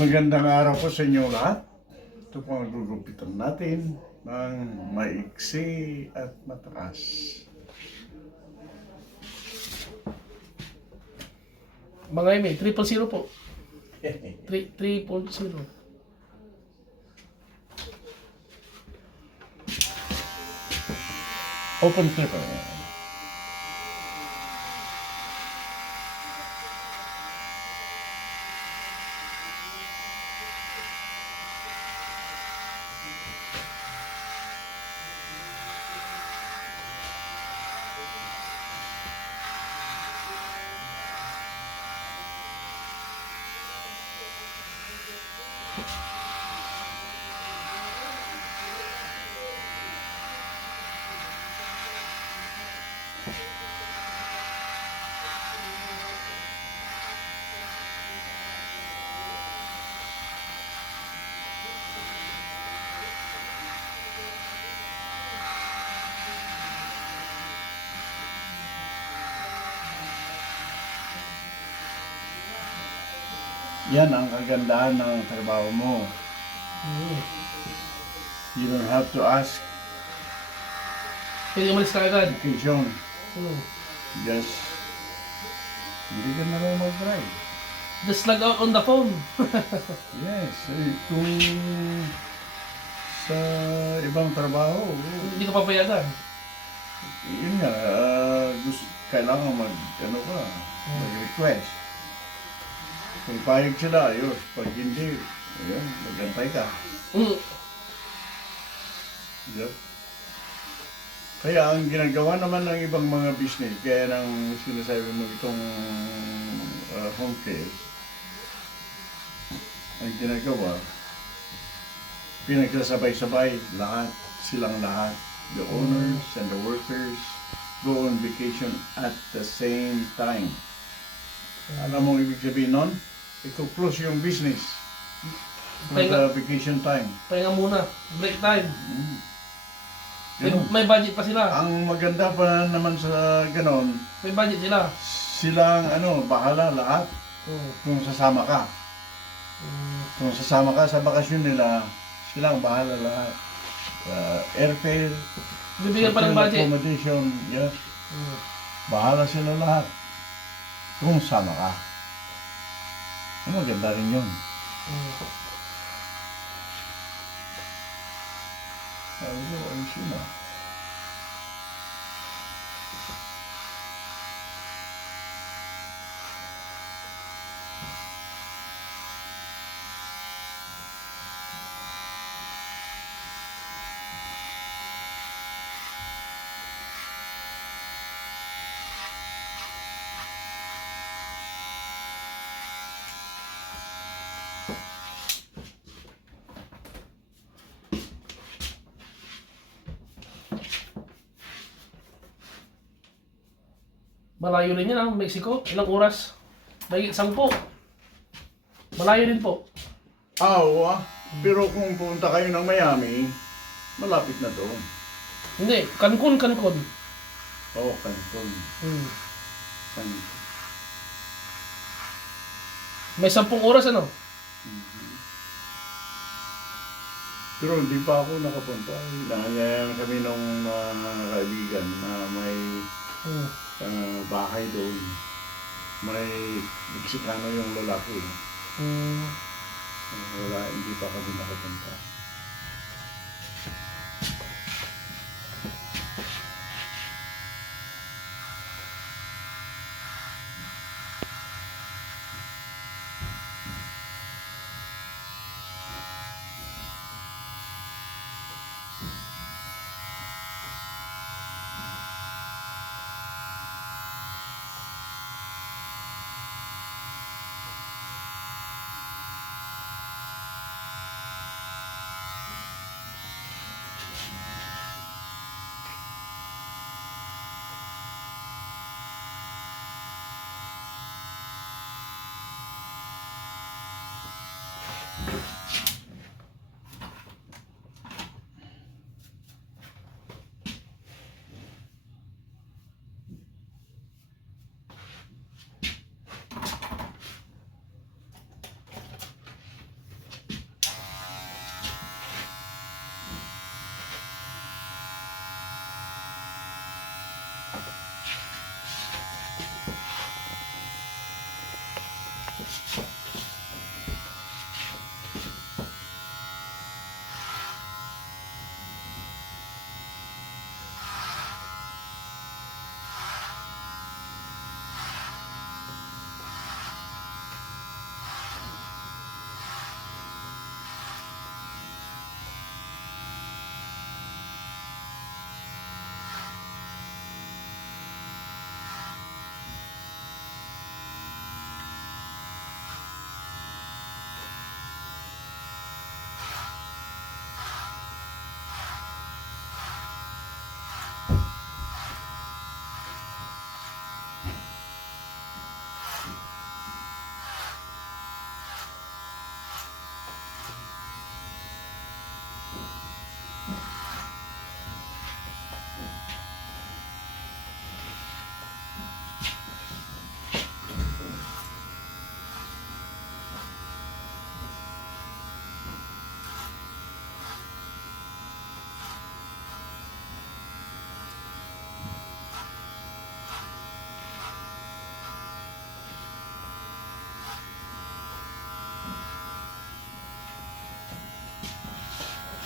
Magandang araw po sa inyo lahat. Ito po ang gugupitan natin ng maiksi at mataas. Mga eme, 000 po. 3.0. Open clipper. Yan ang kagandahan ng trabaho mo. You don't have to ask Pwede umalis ka agad. vacation. Hmm. Just, hindi ka na rin mag-drive. Just log out on the phone. Yes, kung sa ibang trabaho, Hindi ka papayagan. yun nga, kailangan mag-request. Kung payag sila, ayos. Pag hindi, ayun, magantay ka. Mm. Yep. Kaya ang ginagawa naman ng ibang mga business, kaya nang sinasabi mo itong home care, ang ginagawa, pinagsasabay-sabay lahat, silang lahat, the owners and the workers go on vacation at the same time. Alam mo ibig sabihin nun? Iko-close yung business for the vacation time. Pahinga muna. Break time. Ganun. May budget pa sila. Ang maganda pa naman sa ganon, May budget sila. silang bahala lahat kung sasama ka. Kung sasama ka sa bakasyon nila, silang bahala lahat. Airfare, Bibigyan pa ng hotel budget. accommodation, yeah. Bahala sila lahat. Kung sama ka. Maganda rin yun. Sabi ko, ayos yun ah. Malayo rin yan Mexico. Ilang oras? May 10. Malayo din po. Oo ah. Pero kung pupunta kayo ng Miami, malapit na doon. Hindi, Cancun. Oo, Cancun. Cancun. May 10 oras Pero hindi pa ako nakapunta. Nangyayang kami nung mga kaibigan na may bahay doon. May Meksikano yung lalaki. Wala, hindi pa kami nakapunta.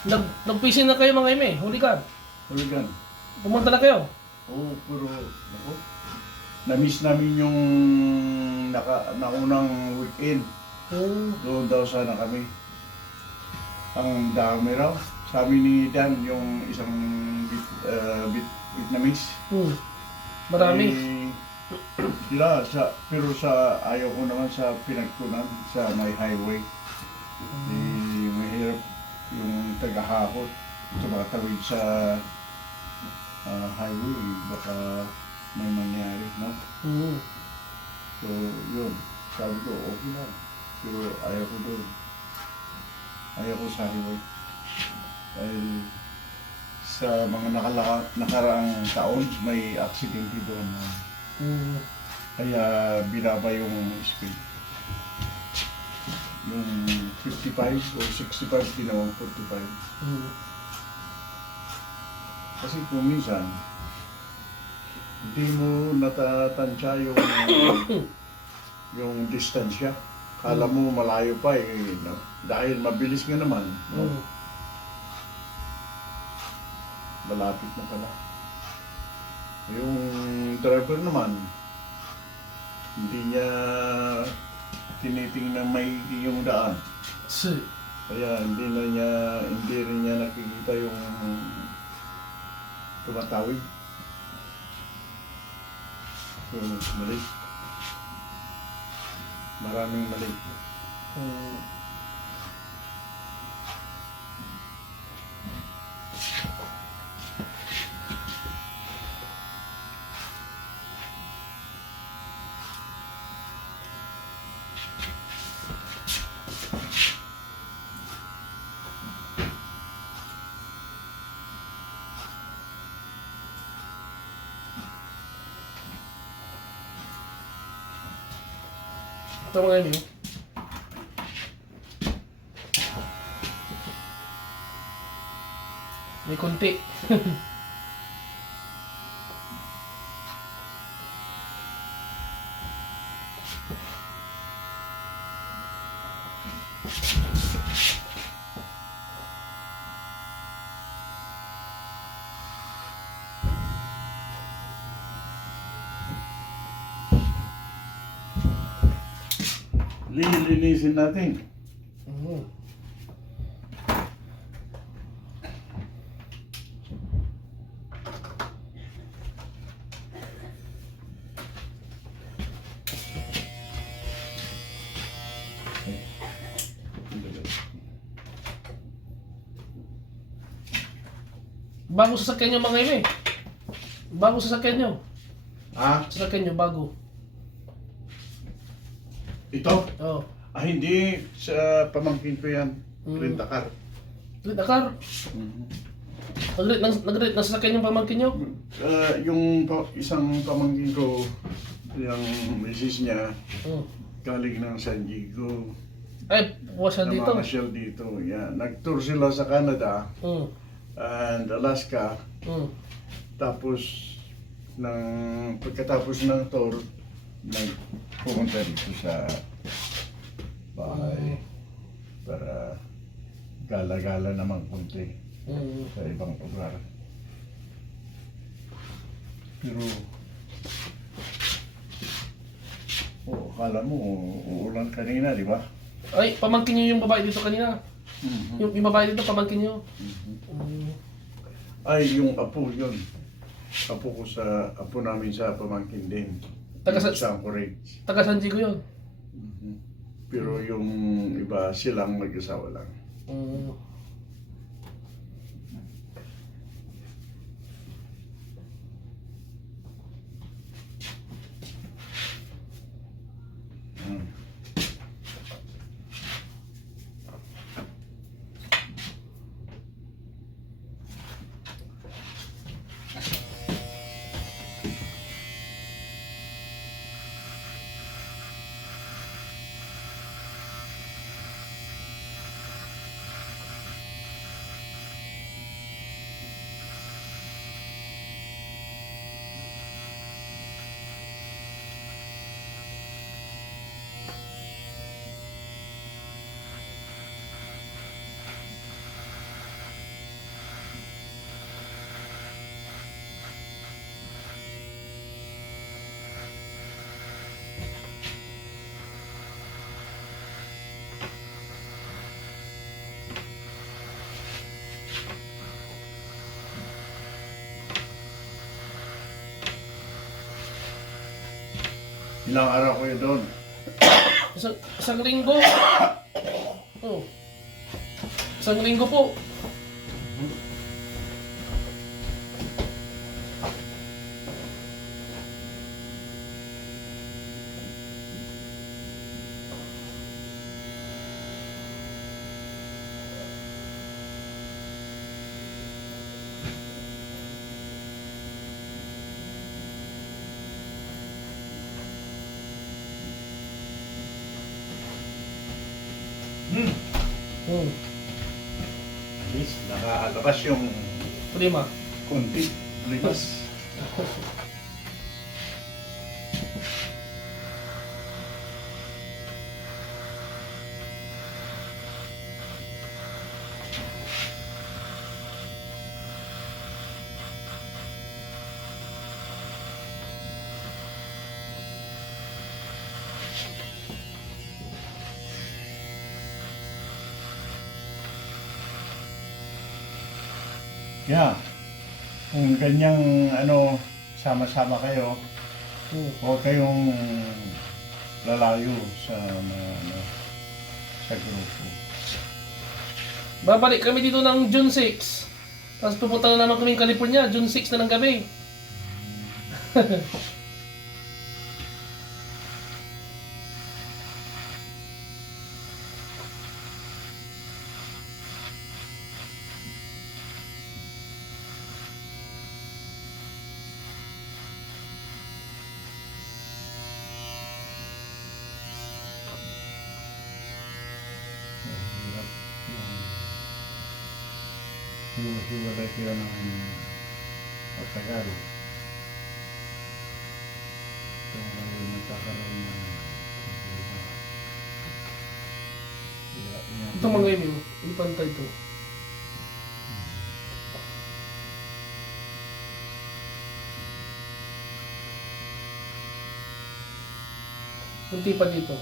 Nag-fishing na kayo mga ime, huli ka. Huligan. Pumunta na kayo. Oo, pero ako, na-miss namin yung naunang weekend. Doon daw sana kami. Ang dami raw. Sabi ni Dan, yung isang Vietnamese. Marami. Pero sa ayaw ko naman sa pinagkunan sa may highway. Mahirap yung tagahakot tumatawid sa highway, baka may mangyari, no? So, yun. Sabi ko, okay lang. Pero ayaw ko doon. Ayaw ko sa highway. Dahil sa mga nakaraang taon, may aksidente doon. Kaya binaba yung speed. Yung 55 o 65, ginawang 45. Kasi kung minsan, hindi mo natatansya yung distansya. Kala mo malayo pa eh. No? Dahil mabilis nga naman. No? Malapit na pala. Yung driver naman, hindi niya tinitingnan maigi yung daan. Kaya hindi rin niya nakikita yung tumatawid. So, mali. Maraming mali. Ito mga ime. May konti. Lilinisin natin. Bago sasakyan nyo mga ime. Bago sasakyan nyo. Sasakyan nyo, bago. Ito? Oo. Hindi. Sa pamangkin ko yan. Rent-a-car. Rent-a-car? Nag-rent na sasakyan yung pamangkin nyo? Isang pamangkin ko, yung misis niya, galing ng San Diego. Ay, buwasan dito? Namamasyal dito. Yan. Nag-tour sila sa Canada and Alaska. Tapos, pagkatapos ng tour, pumunta dito sa bahay para gala-gala naman kunti sa ibang lugar. Pero, akala mo, uulan kanina, di ba? Ay, pamangkin nyo yung babae dito kanina. Yung babae dito, pamangkin nyo. Ay, yung apo yun. Apo namin sa pamangkin din. Sa Anchorage. Taga San Diego yun. Pero yung iba, silang mag-asawa lang. Ilang araw kayo doon? Isang linggo. Oh. Isang linggo po. Hmm. At least, nakalabas yung Prima. konti. Libas. Yeah. Kung ganyang sama-sama kayo, huwag kayong lalayo sa sa grupo. Babalik kami dito ng June 6. Tapos pupunta na naman kami ng California, June 6 na ng gabi. Hiwalay kayo ng matagal. Ito ngayon nagkakaroon ng problema. Ito mga email, hindi pantay ito. Kunti pa dito.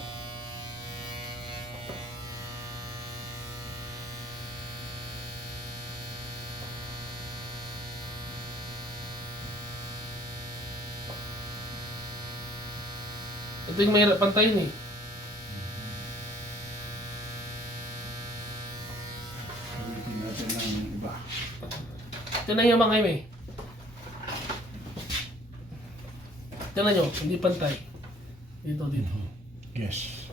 Ito yung mahirap pantayin eh. Sabihin natin ng iba. Ito na yung mga email. Tignan nyo, hindi pantay. Dito. Yes.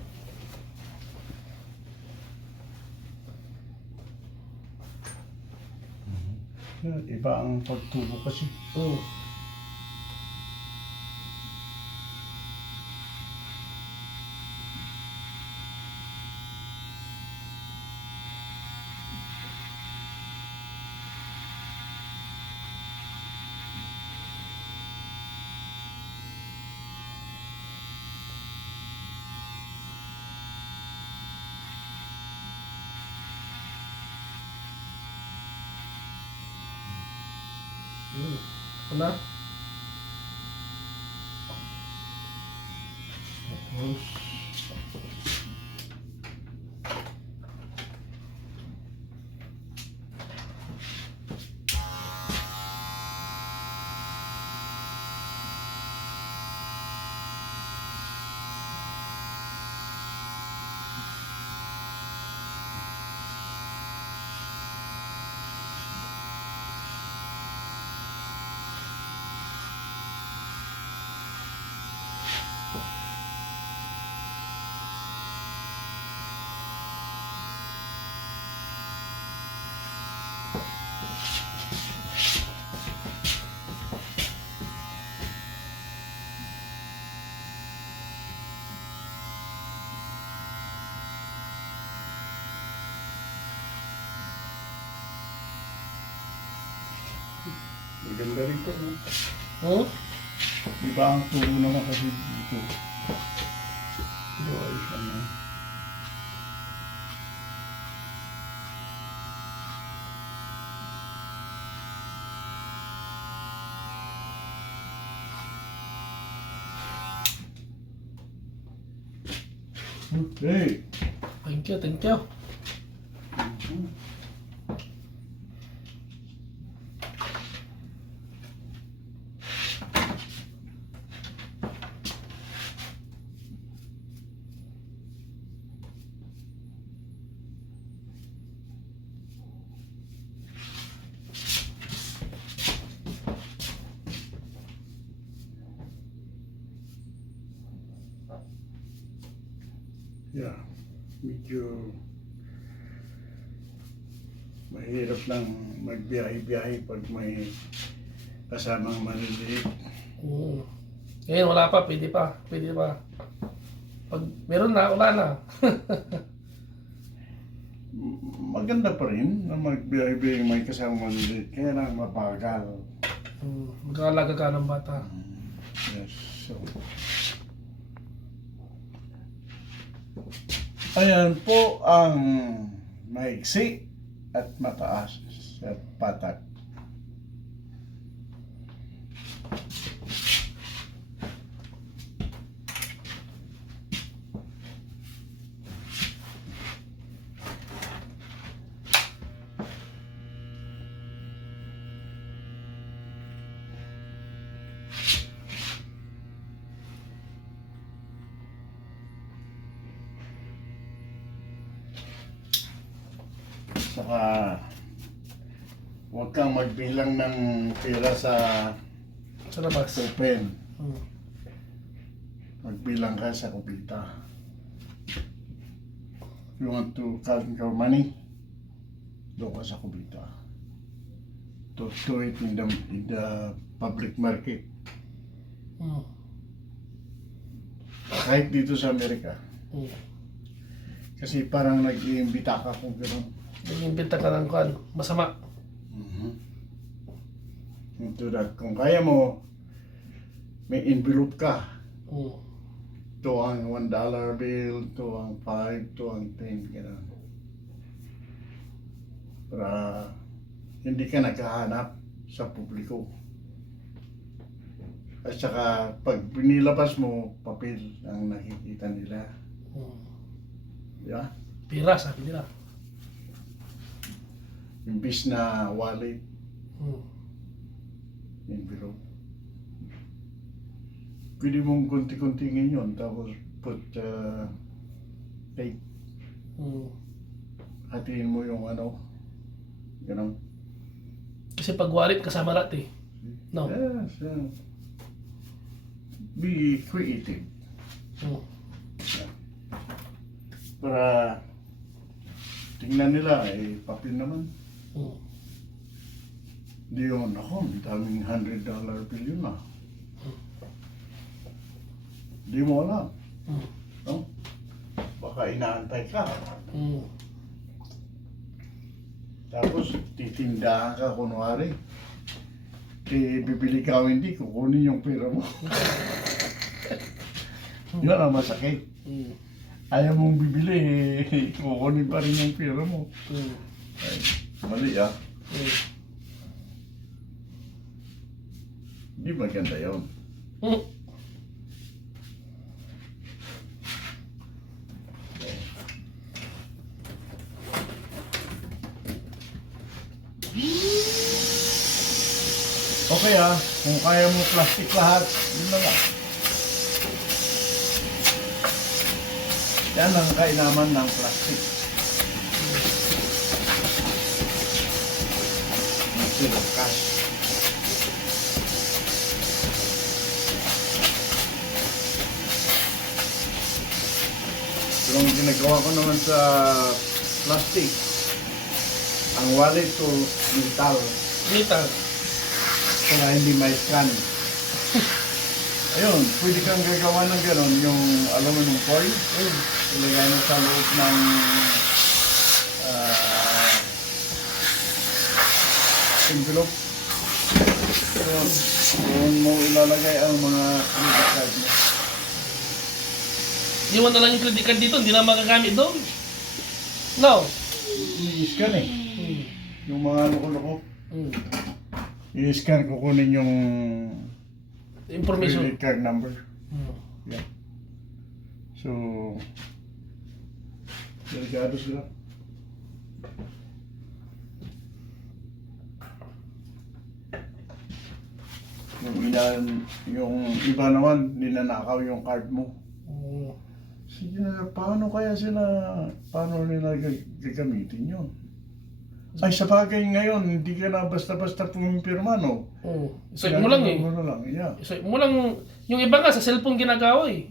Iba ang pagtubo kasi. Oo. Ito na. Tapos, maganda rin to, no? Oo. Iba ang tubo naman kasi dito. Ito ay ano. Okay. Thank you. Yeah, medyo mahirap lang magbiyahe-biyahe pag may kasamang maliliit. Ngayon wala pa, pwede pa. Pwede pa. Pag meron na, wala na. Maganda pa rin na magbiyahe-biyahe may kasamang maliliit, kaya lang mabagal. Mag-aalaga ka ng bata. Yes, so. Ayan po ang maigsi at mataas at patak. Saka huwag kang magbilang ng pera sa Sa labas. open. Hmm. Magbilang ka sa kupita. If you want to count your money, doon ka sa kupita. To it in the public market. Hmm. Kahit dito sa Amerika. Hmm. Kasi parang nag-iimbita ka kung gano'n. Nag-imbenta ka ng kuwan. Masama. Into that, kung kaya mo, may envelope ka. Hmm. Ito ang $1 bill, ito ang 5, ito ang 10, gano'n. Para hindi ka naghahanap sa publiko. At saka pag binilabas mo, papel ang nakikita nila. Hmm. Yeah? Pira, sabi nila. Imbis na wallet, Hmm. envelope. Pwede mong kunti-kuntingin yun, tapos put tape. Hmm. Hatiin mo yung ano, gano'n. Kasi pag wallet kasama lahat eh. No? Yes, yeah. Be creative. Hmm. Para tingnan nila, papel naman. Hmm. Di yun, ako, daming $100 bill yun ah. Di mo alam. Hmm. No? Baka inaantay ka. Hmm. Tapos titindahan ka kunwari. Bibili ka o hindi, kukunin yung pera mo. Yun ang masakit. Hmm. Ayaw mong bibili, kukunin pa rin yung pera mo. Hmm. Ay, mali ah. Hmm. Hindi maganda yun. Hmm. Okay ah, kung kaya mo plastic lahat, yun na lang. Yan ang kainaman ng plastic. Instead of cash. Pero ang ginagawa ko naman sa plastic, ang wallet ko metal, Metal. kaya hindi ma-scan. Ayun, pwede kang gagawa ng gano'n, yung aluminum foil, ilagay mo sa loob ng envelope. Ayun, doon mo ilalagay ang mga credit card mo. Iwan na lang yung credit card dito, hindi na magagamit doon. No. I-scan eh. Hmm. Yung mga loko-loko. Hmm. I-scan, kukunin yung Information. credit card number. Hmm. Yeah. So, delikado sila. Yung iba naman, ninanakaw yung card mo. Hmm. Sige na, paano nila gagamitin yun? Ay, sa bagay ngayon, hindi ka na basta-basta pumimpirma, no? Oh. Swipe mo lang eh. Mo lang, yeah. Swipe mo lang. Yung iba nga sa cellphone ginagawa eh.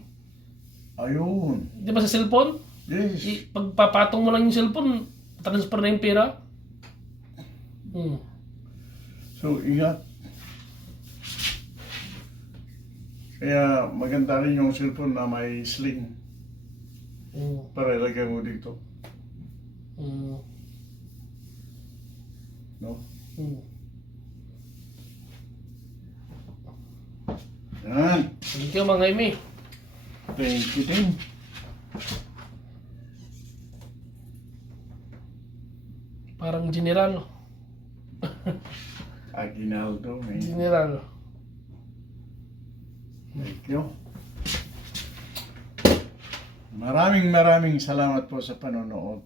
Ayun. Di ba sa cellphone? Yes. Pagpapatong mo lang yung cellphone, transfer na yung pera. So, ingat. Kaya maganda rin yung cellphone na may sling para ilagay mo dito. No? Yan. Thank you, Mang Jaime. Thank you din. Parang general. Aguinaldo. Eh. General. Thank you. Maraming salamat po sa panonood.